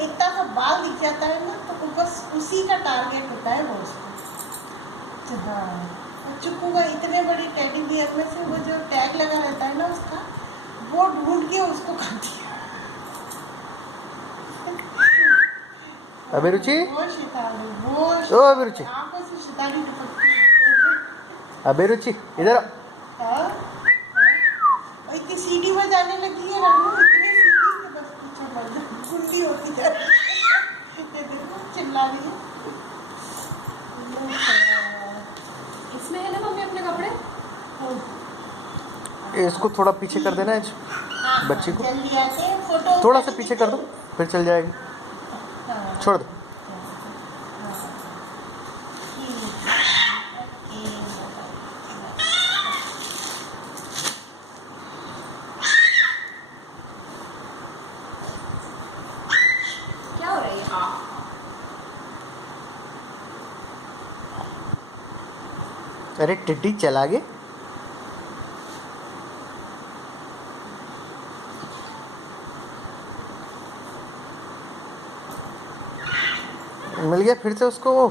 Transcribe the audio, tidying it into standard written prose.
इतना सा बाल दिख जाता है ना, तो बस उसी का टारगेट होता है वो उसको। हाँ, चुप्पू का इतने बड़े टेडी बियर में से वो जो टैग लगा रहता है ना उसका, वो ढूंढ के उसको खाती है। अभिरुचि, वो शैतानी, वो ओ अभिरुचि, आंखों से शैतानी टपकती है। अभिरुचि इधर। हाँ? और इतनी सीटी में जाने लगी है रानू, इतनी सीटी कि बस पूछो मत, गुंडी होती है। ये देखो चिल्ला रही है। इसमें है ना मम्मी अपने कपड़े? इसको थोड़ा पीछे कर देना है हाँ, बच्ची को, जल्दी आके फोटो थोड़ा सा पीछे कर दो, फिर चल जाएगी। हाँ, छोड़ दो। क्या हो रहा है? हाँ अरे टिड्डी चला गए। मिल गया फिर से उसको वो।